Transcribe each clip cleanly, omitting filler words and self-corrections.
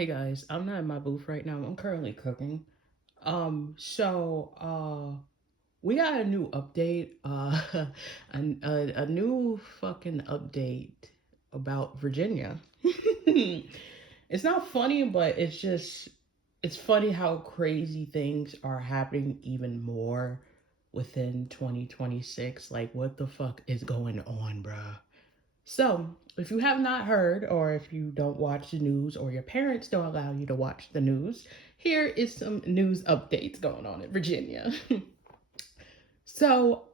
Hey guys, I'm not in my booth right now. I'm currently cooking. We got a new update. A new fucking update about Virginia. It's not funny, but it's funny how crazy things are happening even more within 2026. Like, what the fuck is going on, bruh? So, if you have not heard, or if you don't watch the news, or your parents don't allow you to watch the news, here is some news updates going on in Virginia. so,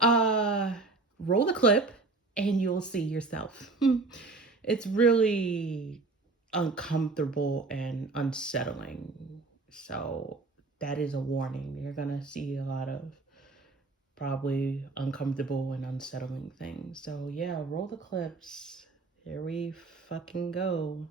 roll the clip and you'll see yourself. It's really uncomfortable and unsettling. So, that is a warning. You're gonna see a lot of probably uncomfortable and unsettling things. So, yeah, roll the clips. Here we fucking go.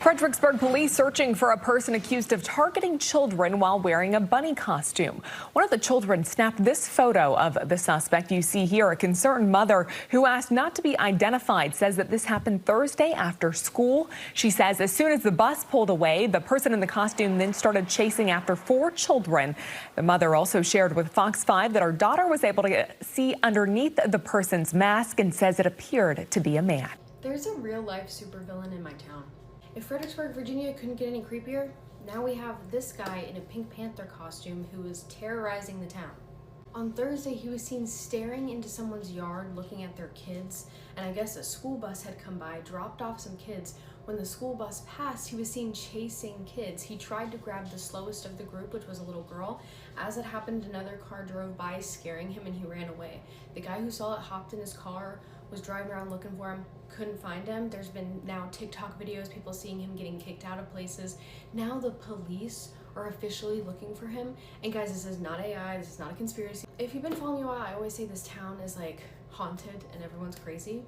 Fredericksburg police searching for a person accused of targeting children while wearing a bunny costume. One of the children snapped this photo of the suspect you see here. A concerned mother who asked not to be identified says that this happened Thursday after school. She says as soon as the bus pulled away, the person in the costume then started chasing after 4 children. The mother also shared with Fox 5 that her daughter was able to see underneath the person's mask and says it appeared to be a man. There's a real-life supervillain in my town. If Fredericksburg, Virginia couldn't get any creepier, now we have this guy in a Pink Panther costume who is terrorizing the town. On Thursday, he was seen staring into someone's yard looking at their kids, and I guess a school bus had come by, dropped off some kids. When the school bus passed, he was seen chasing kids. He tried to grab the slowest of the group, which was a little girl. As it happened, another car drove by, scaring him, and he ran away. The guy who saw it hopped in his car, was driving around looking for him, couldn't find him. There's been now TikTok videos, people seeing him getting kicked out of places. Now the police are officially looking for him. And guys, this is not AI, this is not a conspiracy. If you've been following me a while, I always say this town is like haunted and everyone's crazy.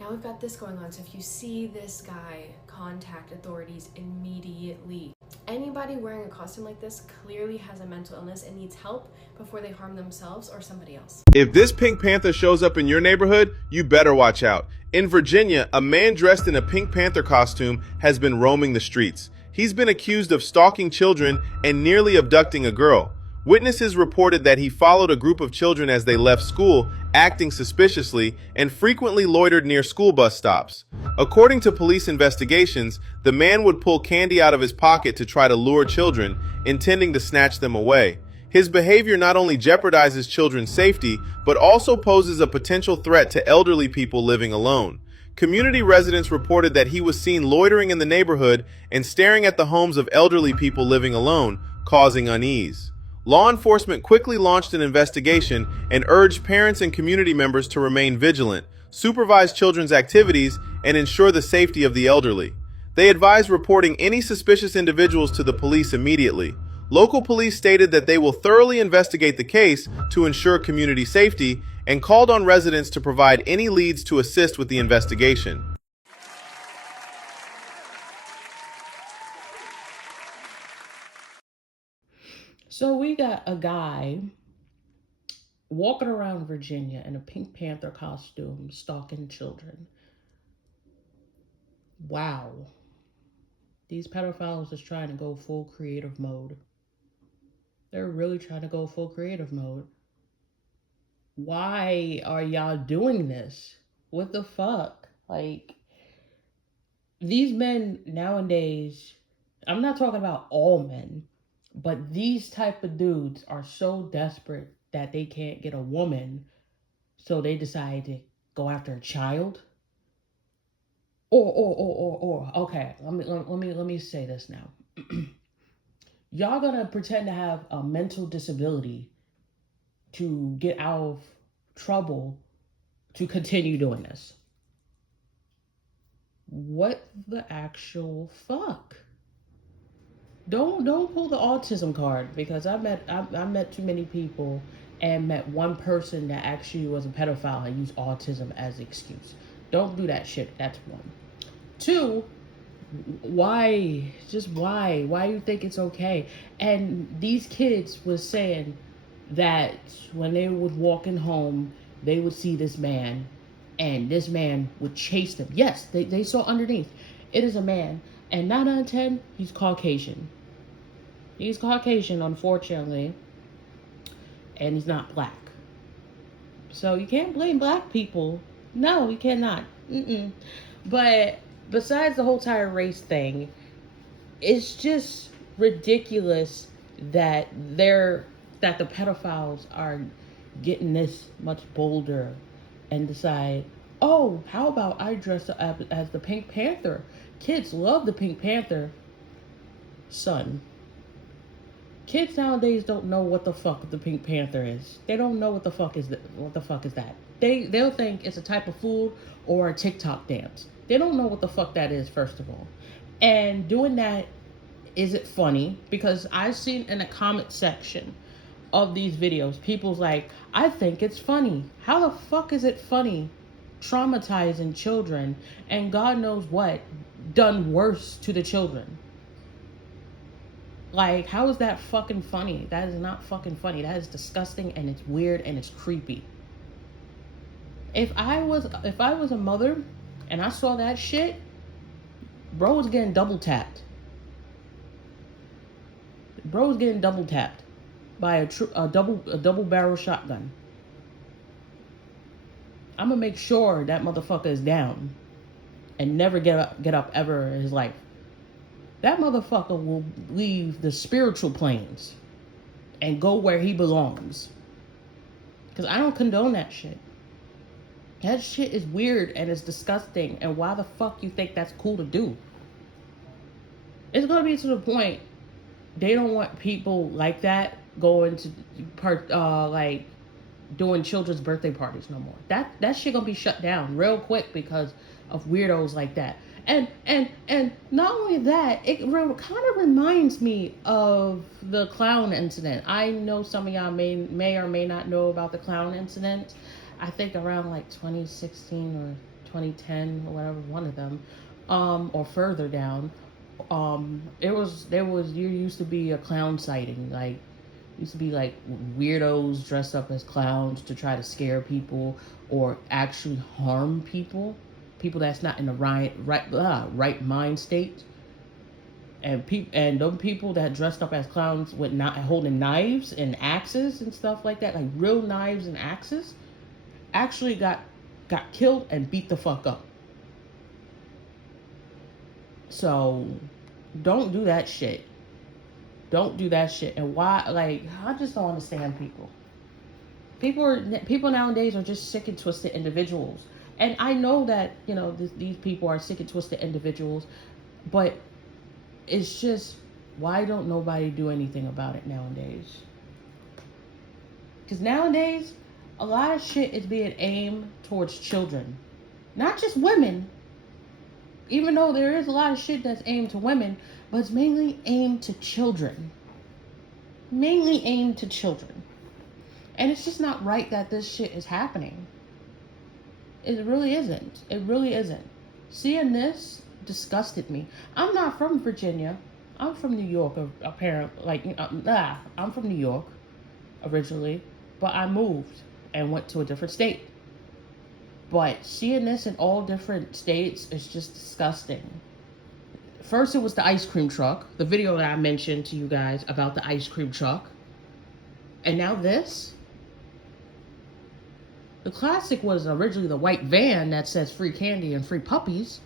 Now we've got this going on, so if you see this guy, contact authorities immediately. Anybody wearing a costume like this clearly has a mental illness and needs help before they harm themselves or somebody else. If this Pink Panther shows up in your neighborhood, you better watch out. In Virginia, a man dressed in a Pink Panther costume has been roaming the streets. He's been accused of stalking children and nearly abducting a girl. Witnesses reported that he followed a group of children as they left school, acting suspiciously, and frequently loitered near school bus stops. According to police investigations, the man would pull candy out of his pocket to try to lure children, intending to snatch them away. His behavior not only jeopardizes children's safety, but also poses a potential threat to elderly people living alone. Community residents reported that he was seen loitering in the neighborhood and staring at the homes of elderly people living alone, causing unease. Law enforcement quickly launched an investigation and urged parents and community members to remain vigilant, supervise children's activities, and ensure the safety of the elderly. They advised reporting any suspicious individuals to the police immediately. Local police stated that they will thoroughly investigate the case to ensure community safety and called on residents to provide any leads to assist with the investigation. So, we got a guy walking around Virginia in a Pink Panther costume, stalking children. Wow. These pedophiles is trying to go full creative mode. They're really trying to go full creative mode. Why are y'all doing this? What the fuck? Like, these men nowadays, I'm not talking about all men, but these type of dudes are so desperate that they can't get a woman, so they decide to go after a child. Okay, let me say this now. Y'all gonna pretend to have a mental disability to get out of trouble to continue doing this. What the actual fuck? Don't pull the autism card, because I met too many people and met one person that actually was a pedophile and used autism as an excuse. Don't do that shit. That's one. Two, why? Just why? Why you think it's okay? And these kids was saying that when they would walking home, they would see this man, and this man would chase them. Yes, they saw underneath. It is a man, And 9 out of 10, he's Caucasian. He's Caucasian, unfortunately. And he's not black. So you can't blame black people. No, you cannot. But besides the whole entire race thing, it's just ridiculous that the pedophiles are getting this much bolder and decide, oh, how about I dress up as the Pink Panther? Kids love the Pink Panther. Son, kids nowadays don't know what the fuck the Pink Panther is. They don't know what the fuck is that. They'll think it's a type of food or a TikTok dance. They don't know what the fuck that is, first of all. And doing that, is it funny? Because I've seen in the comment section of these videos, people's like, I think it's funny. How the fuck is it funny? Traumatizing children and God knows what done worse to the children. Like, how is that fucking funny? That is not fucking funny. That is disgusting and it's weird and it's creepy. If I was a mother and I saw that shit, bro was getting double tapped. Bro was getting double tapped by a double barrel shotgun. I'm gonna make sure that motherfucker is down and never get up ever in his life. That motherfucker will leave the spiritual planes and go where he belongs. Because I don't condone that shit. That shit is weird and it's disgusting. And why the fuck you think that's cool to do? It's gonna be to the point they don't want people like that going to like doing children's birthday parties no more. That shit gonna be shut down real quick because of weirdos like that. And not only that, it kind of reminds me of the clown incident. I know some of y'all may or may not know about the clown incident. I think around like 2016 or 2010 or whatever, one of them, or further down. There used to be a clown sighting, like used to be like weirdos dressed up as clowns to try to scare people or actually harm people that's not in the right mind state. And those people that dressed up as clowns with not holding knives and axes and stuff like that, like real knives and axes, actually got killed and beat the fuck up. So don't do that shit. Don't do that shit. And why? Like, I just don't understand people. People nowadays are just sick and twisted individuals. And I know that, you know, these people are sick and twisted individuals, but it's just, why don't nobody do anything about it nowadays? Because nowadays, a lot of shit is being aimed towards children. Not just women, even though there is a lot of shit that's aimed to women, but it's mainly aimed to children. Mainly aimed to children. And it's just not right that this shit is happening. It really isn't. It really isn't. Seeing this disgusted me. I'm not from Virginia. I'm from New York, apparently. I'm from New York originally, but I moved and went to a different state. But seeing this in all different states is just disgusting. First, it was the ice cream truck, the video that I mentioned to you guys about the ice cream truck. And now this. The classic was originally the white van that says free candy and free puppies.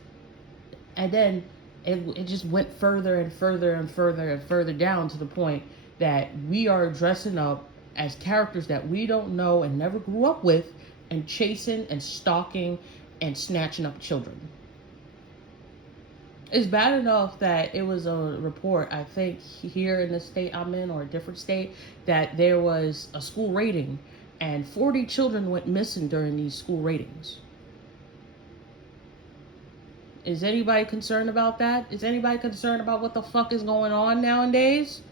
And then it just went further and further and further and further down to the point that we are dressing up as characters that we don't know and never grew up with and chasing and stalking and snatching up children. It's bad enough that it was a report, I think, here in the state I'm in or a different state, that there was a school raiding and 40 children went missing during these school raidings. Is anybody concerned about that? Is anybody concerned about what the fuck is going on nowadays?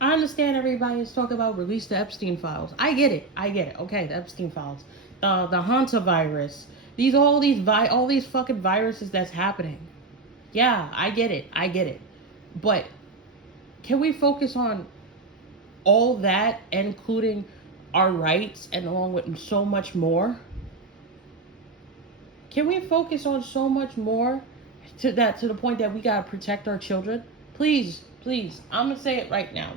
I understand everybody is talking about release the Epstein files. I get it. Okay, the Epstein files. The Hanta virus. All these fucking viruses that's happening. Yeah, I get it. But can we focus on all that, including our rights and along with so much more? Can we focus on so much more to the point that we gotta protect our children. Please, please, I'm gonna say it right now.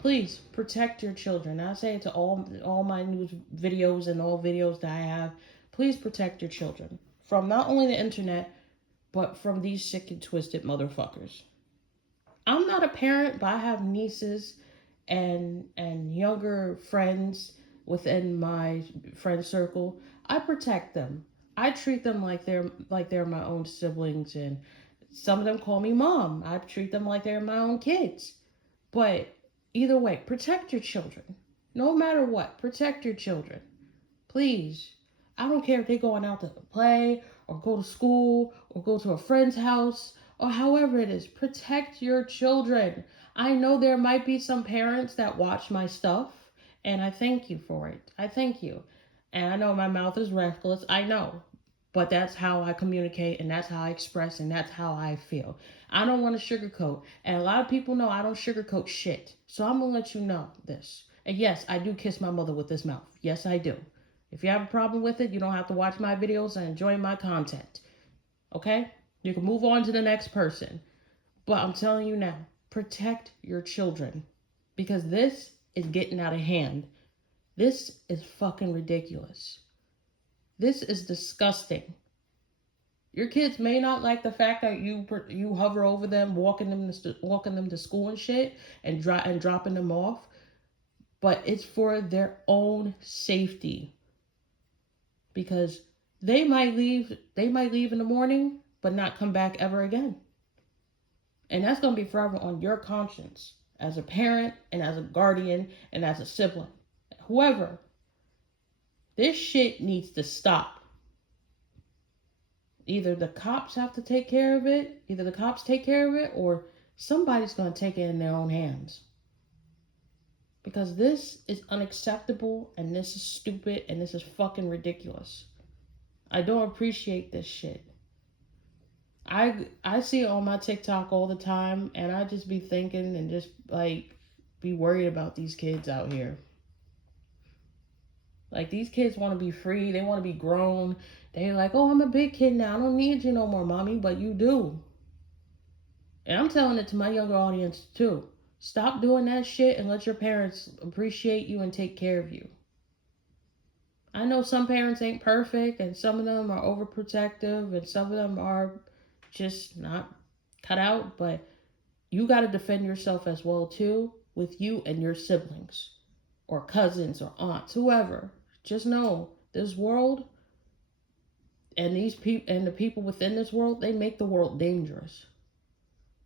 Please protect your children. I say it to all my news videos and all videos that I have. Please protect your children from not only the internet, but from these sick and twisted motherfuckers. I'm not a parent, but I have nieces and younger friends within my friend circle. I protect them. I treat them like they're my own siblings, and some of them call me mom. I treat them like they're my own kids. But either way, protect your children. No matter what, protect your children. Please. I don't care if they're going out to play or go to school or go to a friend's house or however it is. Protect your children. I know there might be some parents that watch my stuff, and I thank you for it. I thank you. And I know my mouth is reckless. I know. But that's how I communicate, and that's how I express, and that's how I feel. I don't want to sugarcoat. And a lot of people know I don't sugarcoat shit. So I'm going to let you know this. And yes, I do kiss my mother with this mouth. Yes, I do. If you have a problem with it, you don't have to watch my videos and enjoy my content. Okay? You can move on to the next person. But I'm telling you now, protect your children. Because this is getting out of hand. This is fucking ridiculous. This is disgusting. Your kids may not like the fact that you hover over them, walking them to school and shit, and dropping them off, but it's for their own safety. Because they might leave in the morning, but not come back ever again. And that's going to be forever on your conscience as a parent and as a guardian and as a sibling. Whoever. This shit needs to stop. Either the cops have to take care of it, or somebody's going to take it in their own hands. Because this is unacceptable, and this is stupid, and this is fucking ridiculous. I don't appreciate this shit. I see it on my TikTok all the time, and I just be thinking and just like be worried about these kids out here. Like, these kids want to be free. They want to be grown. They're like, oh, I'm a big kid now. I don't need you no more, mommy. But you do. And I'm telling it to my younger audience, too. Stop doing that shit and let your parents appreciate you and take care of you. I know some parents ain't perfect, and some of them are overprotective, and some of them are just not cut out. But you got to defend yourself as well, too, with you and your siblings or cousins or aunts, whoever. Just know this world and these people and the people within this world, they make the world dangerous.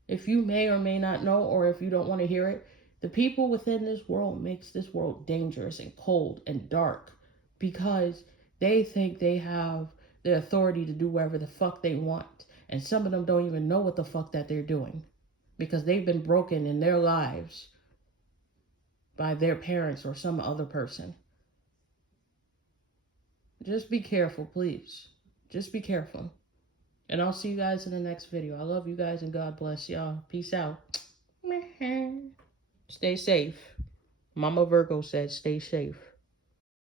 If you may or may not know, or if you don't want to hear it, the people within this world makes this world dangerous and cold and dark because they think they have the authority to do whatever the fuck they want. And some of them don't even know what the fuck that they're doing because they've been broken in their lives by their parents or some other person. Just be careful, please. Just be careful. And I'll see you guys in the next video. I love you guys and God bless y'all. Peace out. Stay safe. Mama Virgo said stay safe.